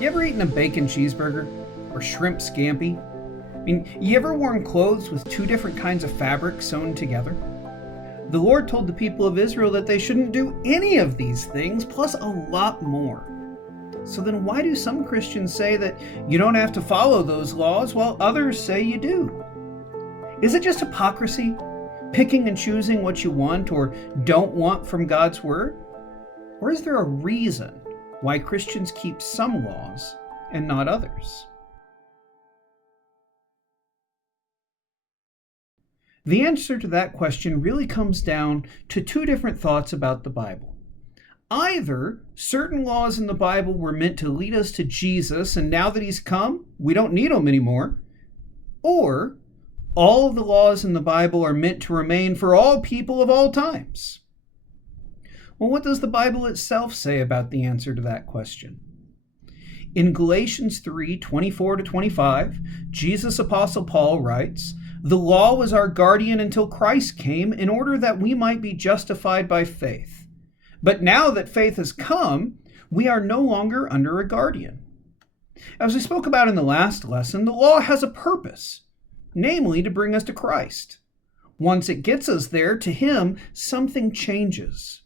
You ever eaten a bacon cheeseburger or shrimp scampi? You ever worn clothes with two different kinds of fabric sewn together? The Lord told the people of Israel that they shouldn't do any of these things, plus a lot more. So then why do some Christians say that you don't have to follow those laws while others say you do? Is it just hypocrisy, picking and choosing what you want or don't want from God's Word? Or is there a reason why Christians keep some laws and not others? The answer to that question really comes down to two different thoughts about the Bible. Either certain laws in the Bible were meant to lead us to Jesus, and now that He's come, we don't need them anymore. Or all of the laws in the Bible are meant to remain for all people of all times. Well, what does the Bible itself say about the answer to that question? In Galatians 3:24-25, Jesus Apostle Paul writes, "The law was our guardian until Christ came in order that we might be justified by faith. But now that faith has come, we are no longer under a guardian." As we spoke about in the last lesson, the law has a purpose, namely to bring us to Christ. Once it gets us there, to Him, something changes.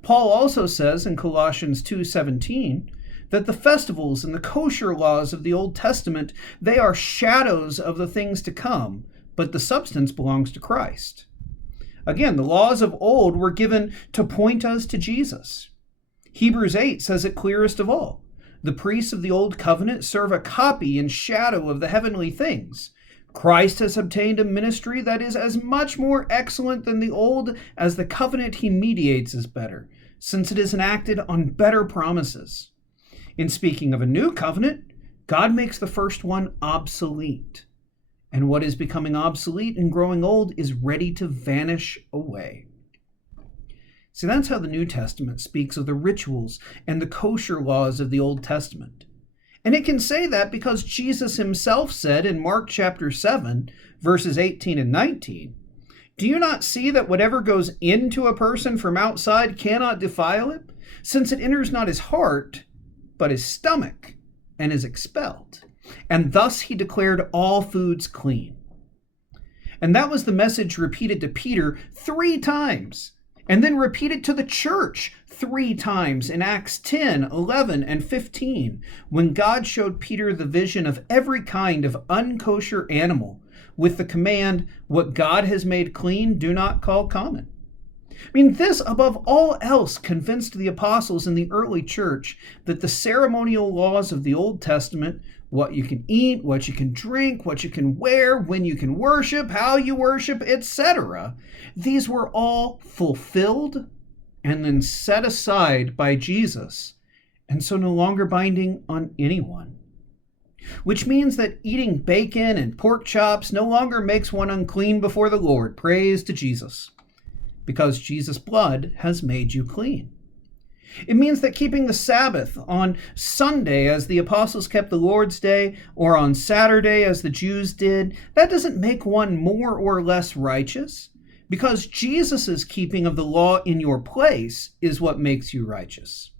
Paul also says in Colossians 2:17 that the festivals and the kosher laws of the Old Testament, they are shadows of the things to come, but the substance belongs to Christ. Again, the laws of old were given to point us to Jesus. Hebrews 8 says it clearest of all. The priests of the Old Covenant serve a copy and shadow of the heavenly things. Christ has obtained a ministry that is as much more excellent than the old as the covenant He mediates is better, since it is enacted on better promises. In speaking of a new covenant, God makes the first one obsolete. And what is becoming obsolete and growing old is ready to vanish away. See, that's how the New Testament speaks of the rituals and the kosher laws of the Old Testament. And it can say that because Jesus Himself said in Mark chapter 7, verses 18 and 19, "Do you not see that whatever goes into a person from outside cannot defile him, since it enters not his heart, but his stomach, and is expelled? And thus He declared all foods clean." And that was the message repeated to Peter 3 times, and then repeated to the church 3 times in Acts 10, 11, and 15, when God showed Peter the vision of every kind of unkosher animal, with the command, "What God has made clean, do not call common." This, above all else, convinced the apostles in the early church that the ceremonial laws of the Old Testament, what you can eat, what you can drink, what you can wear, when you can worship, how you worship, etc., these were all fulfilled and then set aside by Jesus, and so no longer binding on anyone. Which means that eating bacon and pork chops no longer makes one unclean before the Lord. Praise to Jesus. Because Jesus' blood has made you clean. It means that keeping the Sabbath on Sunday as the apostles kept the Lord's Day, or on Saturday as the Jews did, that doesn't make one more or less righteous, because Jesus' keeping of the law in your place is what makes you righteous.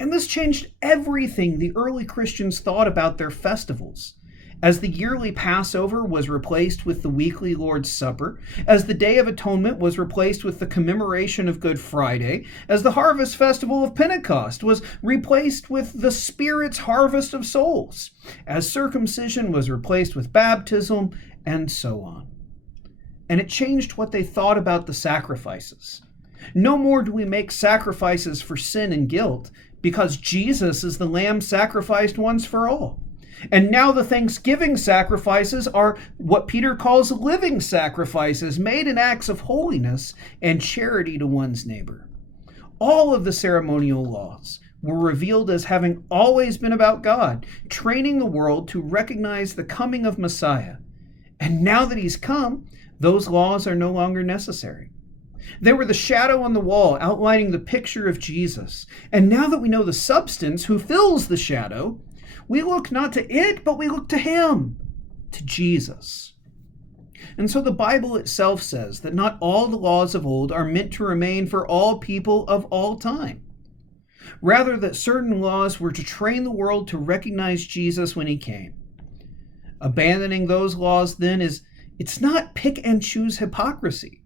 And this changed everything the early Christians thought about their festivals. As the yearly Passover was replaced with the weekly Lord's Supper, as the Day of Atonement was replaced with the commemoration of Good Friday, as the Harvest Festival of Pentecost was replaced with the Spirit's harvest of souls, as circumcision was replaced with baptism, and so on. And it changed what they thought about the sacrifices. No more do we make sacrifices for sin and guilt, because Jesus is the Lamb sacrificed once for all. And now the Thanksgiving sacrifices are what Peter calls living sacrifices, made in acts of holiness and charity to one's neighbor. All of the ceremonial laws were revealed as having always been about God, training the world to recognize the coming of Messiah. And now that He's come, those laws are no longer necessary. They were the shadow on the wall outlining the picture of Jesus. And now that we know the substance who fills the shadow, we look not to it, but we look to Him, to Jesus. And so the Bible itself says that not all the laws of old are meant to remain for all people of all time. Rather, that certain laws were to train the world to recognize Jesus when he came. Abandoning those laws, then, it's not pick and choose hypocrisy,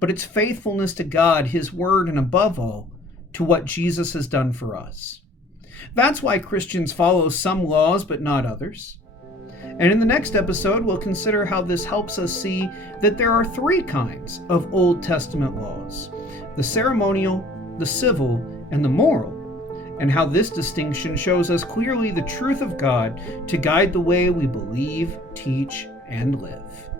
but it's faithfulness to God, his word, and above all, to what Jesus has done for us. That's why Christians follow some laws but not others. And in the next episode, we'll consider how this helps us see that there are three kinds of Old Testament laws: the ceremonial, the civil, and the moral, and how this distinction shows us clearly the truth of God to guide the way we believe, teach, and live.